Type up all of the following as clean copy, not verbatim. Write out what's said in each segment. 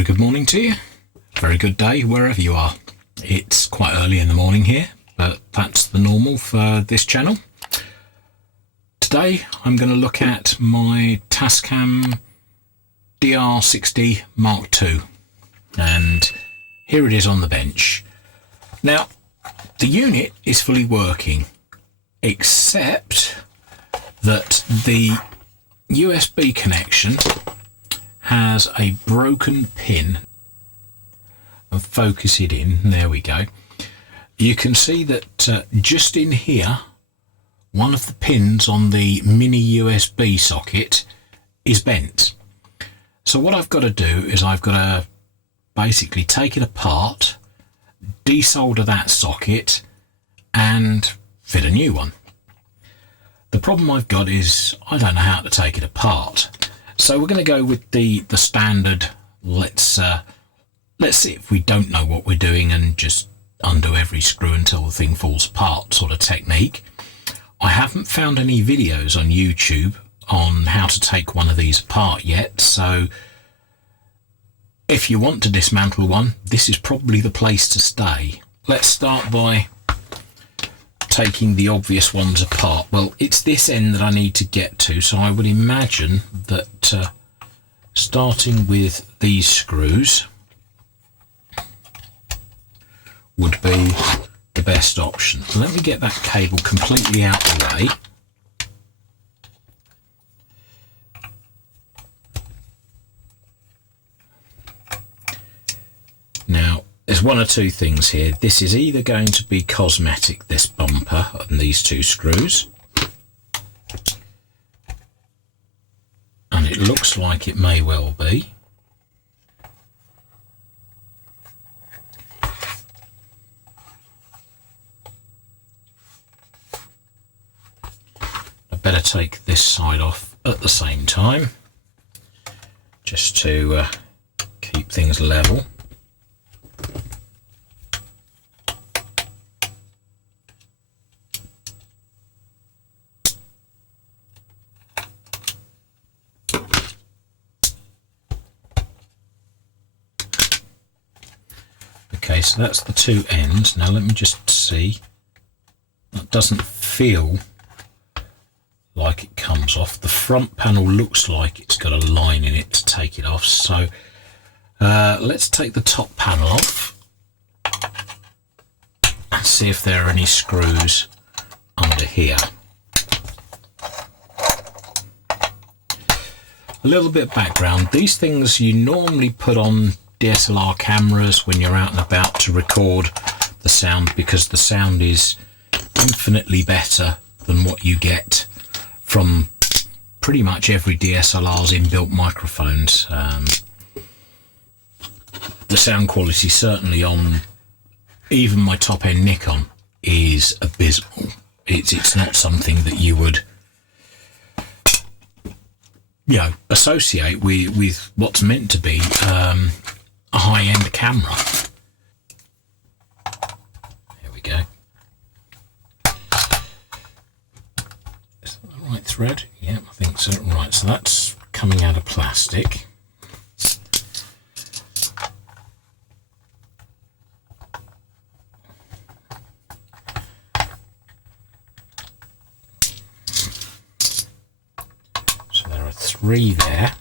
Very good morning to you. Very good day wherever you are. It's quite early in the morning here, but that's the normal for this channel. Today I'm going to look at my Tascam DR60 Mk2, and here it is on the bench. Now the unit is fully working, except that the USB connection has a broken pin. I'll focus it in, there we go. You can see that just in here, one of the pins on the mini USB socket is bent. So what I've got to do is I've got to basically take it apart, desolder that socket and fit a new one. The problem I've got is I don't know how to take it apart. So we're going to go with the standard, let's see if we don't know what we're doing and just undo every screw until the thing falls apart sort of technique. I haven't found any videos on YouTube on how to take one of these apart yet, so if you want to dismantle one, this is probably the place to stay. Let's start by taking the obvious ones apart. Well, it's this end that I need to get to, so I would imagine that starting with these screws would be the best option. Let me get that cable completely out of the way. Now, there's one or two things here. This is either going to be cosmetic, this bumper and these two screws, and it looks like it may well be. I better take this side off at the same time, just to keep things level. Okay, so that's the two ends. Now let me just see. That doesn't feel like it comes off. The front panel looks like it's got a line in it to take it off. So let's take the top panel off and see if there are any screws under here. A little bit of background. These things you normally put on DSLR cameras when you're out and about to record the sound, because the sound is infinitely better than what you get from pretty much every DSLR's inbuilt microphones. The sound quality certainly on even my top end Nikon is abysmal. It's not something that you would associate with what's meant to be a high-end camera. There we go. Is that the right thread? Yeah, I think so. Right, so that's coming out of plastic. So there are three there.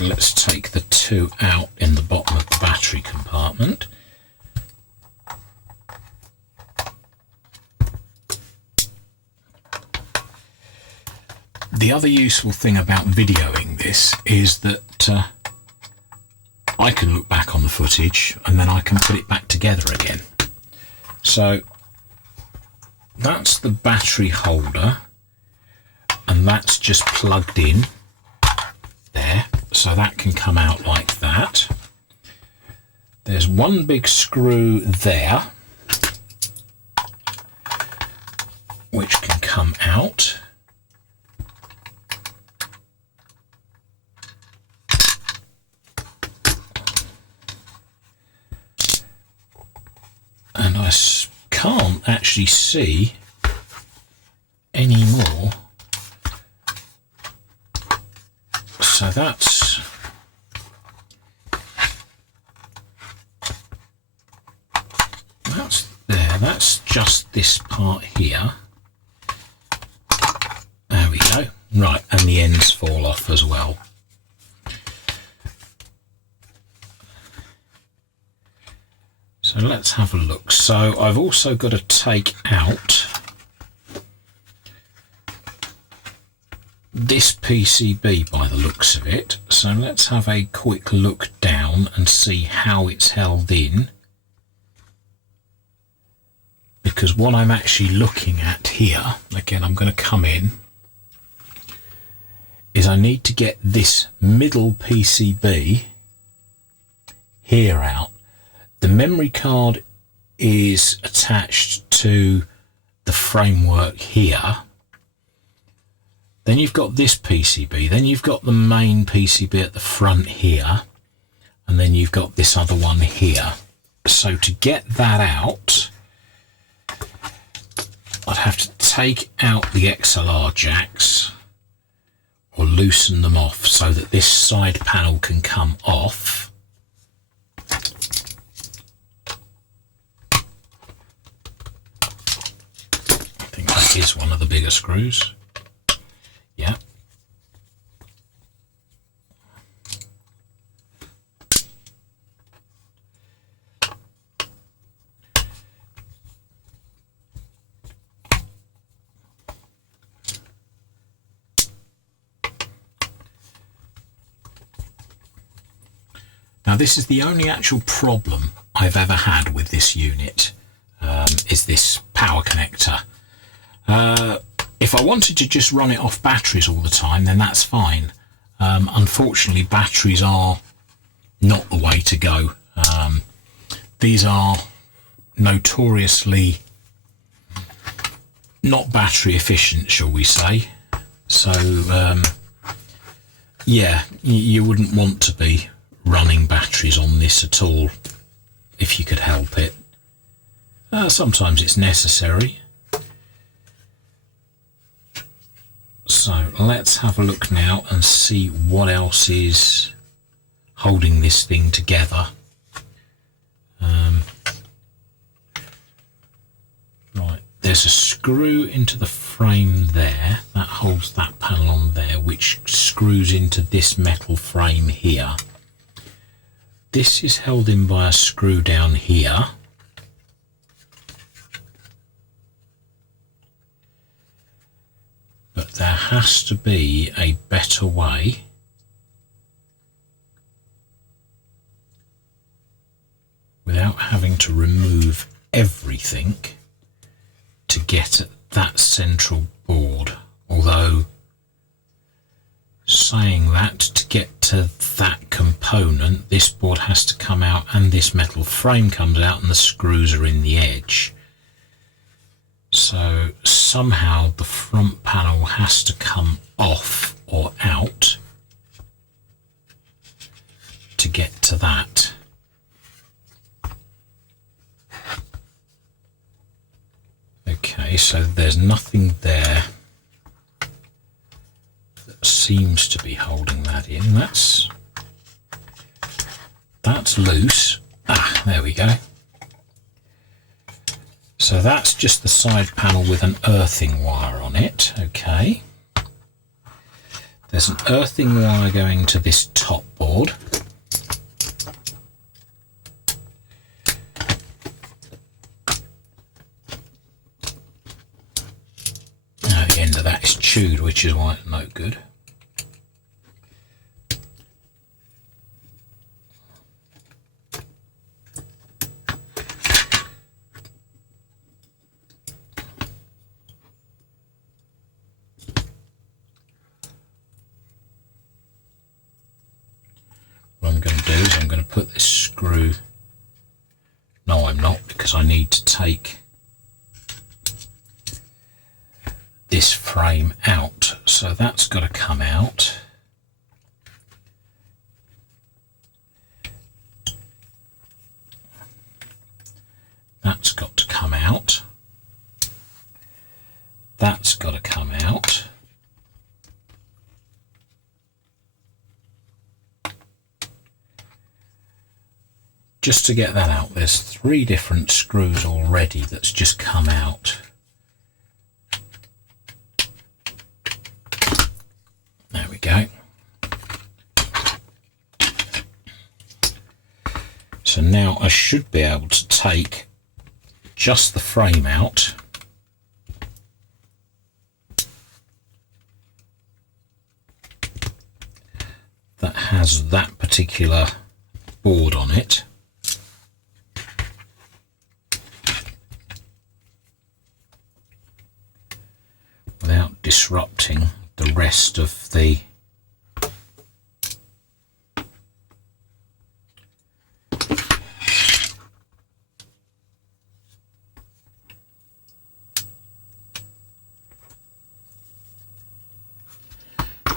Let's take the two out in the bottom of the battery compartment. The other useful thing about videoing this is that I can look back on the footage and then I can put it back together again. So that's the battery holder, and that's just plugged in there. So that can come out like that. There's one big screw there which can come out. can't actually see any more. So that's there. That's just this part here. There we go. Right, and the ends fall off as well. So let's have a look. So I've also got to take out this PCB by the looks of it. So let's have a quick look down and see how it's held in. Because what I'm actually looking at here, again I'm going to come in, is I need to get this middle PCB here out. The memory card is attached to the framework here. Then you've got this PCB, then you've got the main PCB at the front here, and then you've got this other one here. So to get that out, I'd have to take out the XLR jacks or loosen them off so that this side panel can come off. I think that is one of the bigger screws. Yeah. Now this is the only actual problem I've ever had with this unit, is this power connector. If I wanted to just run it off batteries all the time, then that's fine. Unfortunately, batteries are not the way to go. These are notoriously not battery efficient, shall we say. So, yeah, you wouldn't want to be running batteries on this at all if you could help it. Sometimes it's necessary. So let's have a look now and see what else is holding this thing together. Right, there's a screw into the frame there that holds that panel on there, which screws into this metal frame here. This is held in by a screw down here. But there has to be a better way without having to remove everything to get at that central board. Although, saying that, to get to that component, this board has to come out and this metal frame comes out and the screws are in the edge. So somehow the front panel has to come off or out to get to that. Okay, so there's nothing there that seems to be holding that in. That's loose. Ah, there we go. So that's just the side panel with an earthing wire on it. Okay. There's an earthing wire going to this top board. Now the end of that is chewed, which is why it's no good. What I'm going to do is I'm going to put this screw, no I'm not, because I need to take this frame out, so that's got to come out. That's got to come out. That's got to come out. Just to get that out, there's 3 different screws already that's just come out. There we go. So now I should be able to take just the frame out. That has that particular board on it. Without disrupting the rest of the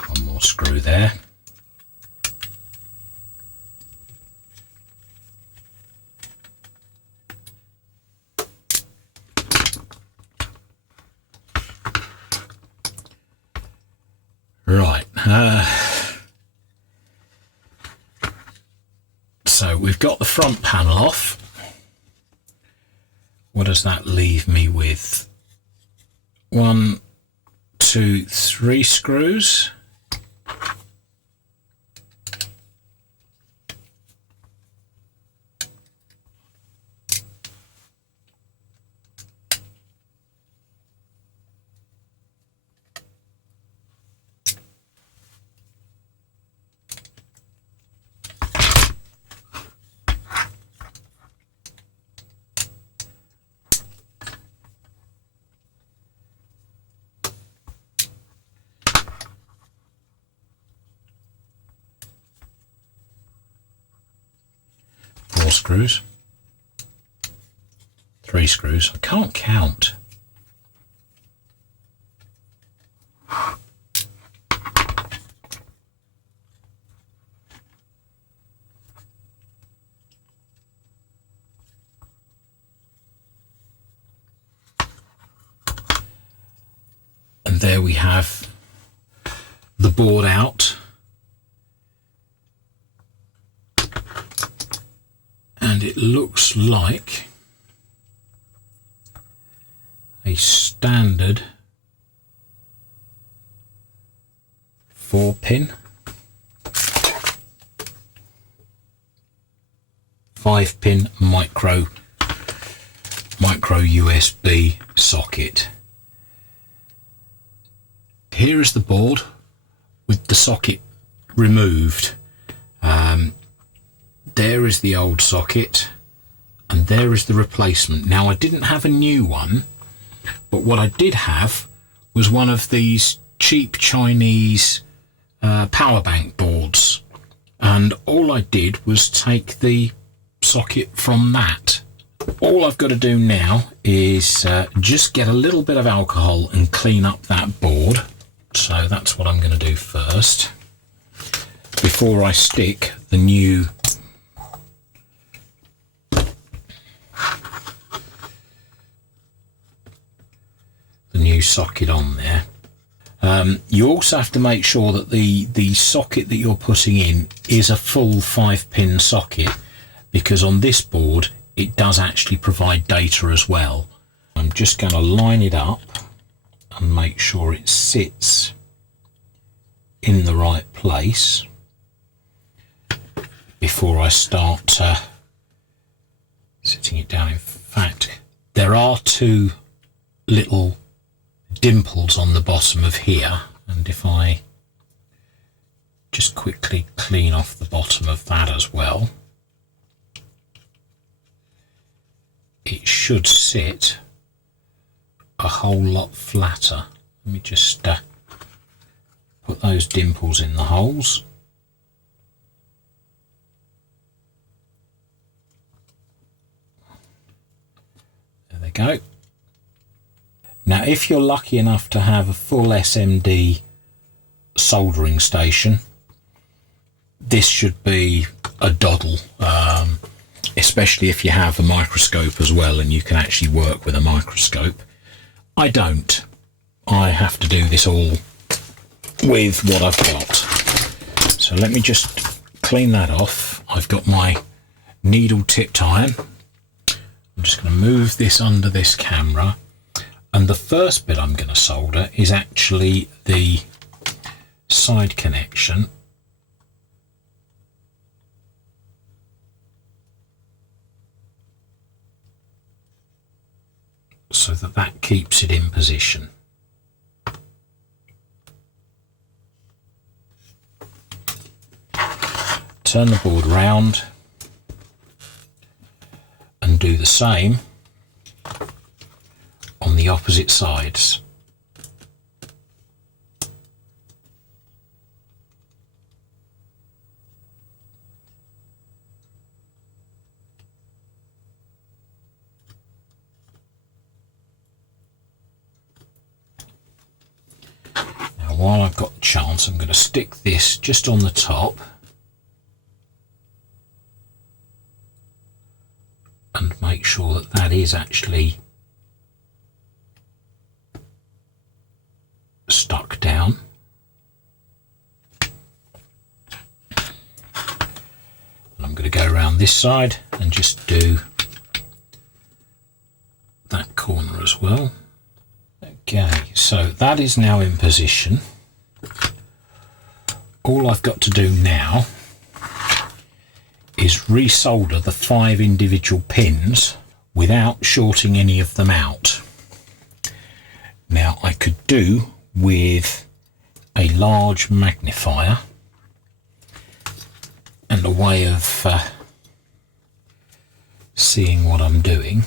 one more screw there. Right, so we've got the front panel off. What does that leave me with? 1, 2, 3 screws. Screws, 3 screws. I can't count. And there we have the board out. And it looks like a standard 4-pin, 5-pin micro USB socket. Here is the board with the socket removed. There is the old socket and there is the replacement. Now I didn't have a new one, but what I did have was one of these cheap Chinese power bank boards, and all I did was take the socket from that. All I've got to do now is just get a little bit of alcohol and clean up that board. So that's what I'm going to do first before I stick the new socket on there. You also have to make sure that the socket that you're putting in is a full 5-pin socket, because on this board it does actually provide data as well. I'm just going to line it up and make sure it sits in the right place before I start sitting it down. In fact, there are 2 little dimples on the bottom of here, and if I just quickly clean off the bottom of that as well, it should sit a whole lot flatter. Let me just put those dimples in the holes. There they go. Now, if you're lucky enough to have a full SMD soldering station, this should be a doddle, especially if you have a microscope as well and you can actually work with a microscope. I don't. I have to do this all with what I've got. So let me just clean that off. I've got my needle tipped iron. I'm just going to move this under this camera, and the first bit I'm going to solder is actually the side connection. So that keeps it in position. Turn the board round and do the same on the opposite sides. Now, while I've got the chance, I'm going to stick this just on the top and make sure that that is actually stuck down. And I'm going to go around this side and just do that corner as well. Okay, so that is now in position. All I've got to do now is resolder the 5 individual pins without shorting any of them out. Now, I could do with a large magnifier and a way of seeing what I'm doing.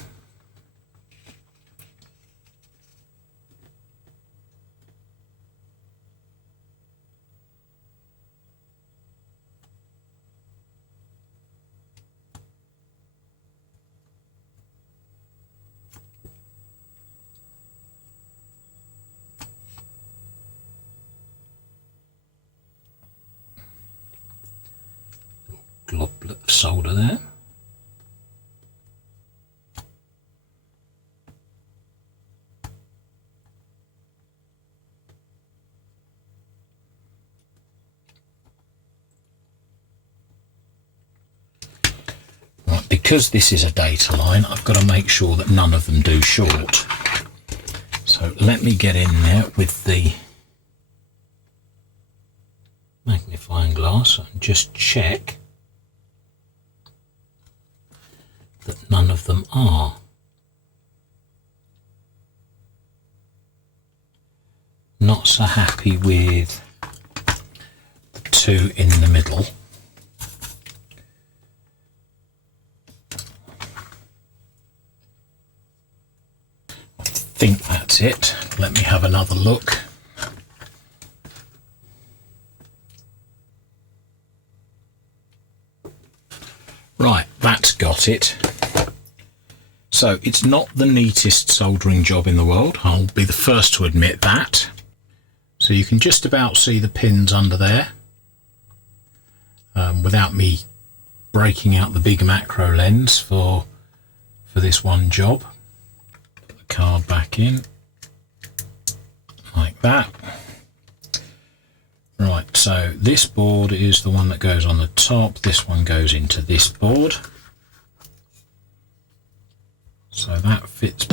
Globlet of solder there. Right, because this is a data line, I've got to make sure that none of them do short. So let me get in there with the magnifying glass and just check that none of them are. Not so happy with the 2 in the middle. I think that's it. Let me have another look. Right, that's got it. So it's not the neatest soldering job in the world, I'll be the first to admit that. So you can just about see the pins under there without me breaking out the big macro lens for this one job. Put the card back in like that. Right, so this board is the one that goes on the top, this one goes into this board. So that fits.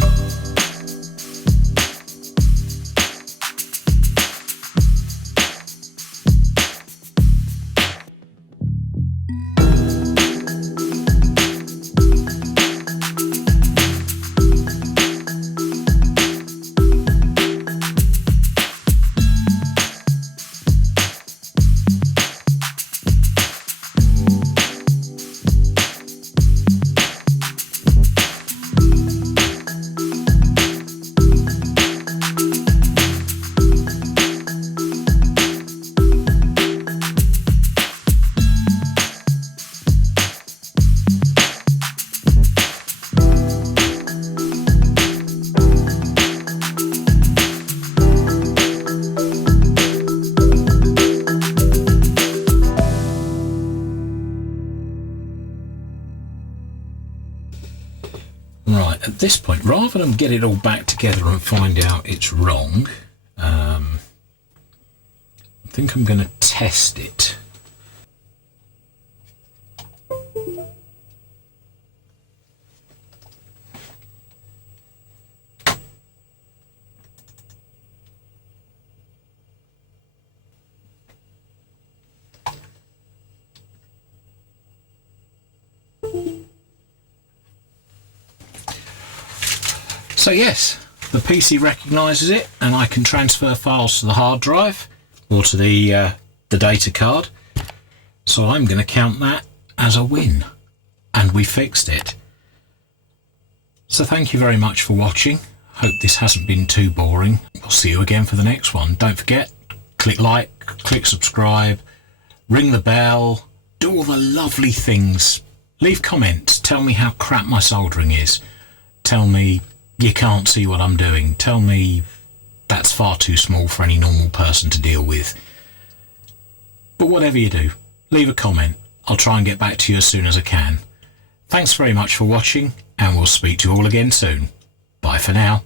Right, at this point, rather than get it all back together and find out it's wrong, I think I'm going to test it. So yes, the PC recognises it, and I can transfer files to the hard drive or to the data card. So I'm going to count that as a win, and we fixed it. So thank you very much for watching. Hope this hasn't been too boring. I'll see you again for the next one. Don't forget, click like, click subscribe, ring the bell, do all the lovely things. Leave comments, tell me how crap my soldering is. Tell me you can't see what I'm doing. Tell me that's far too small for any normal person to deal with. But whatever you do, leave a comment. I'll try and get back to you as soon as I can. Thanks very much for watching, and we'll speak to you all again soon. Bye for now.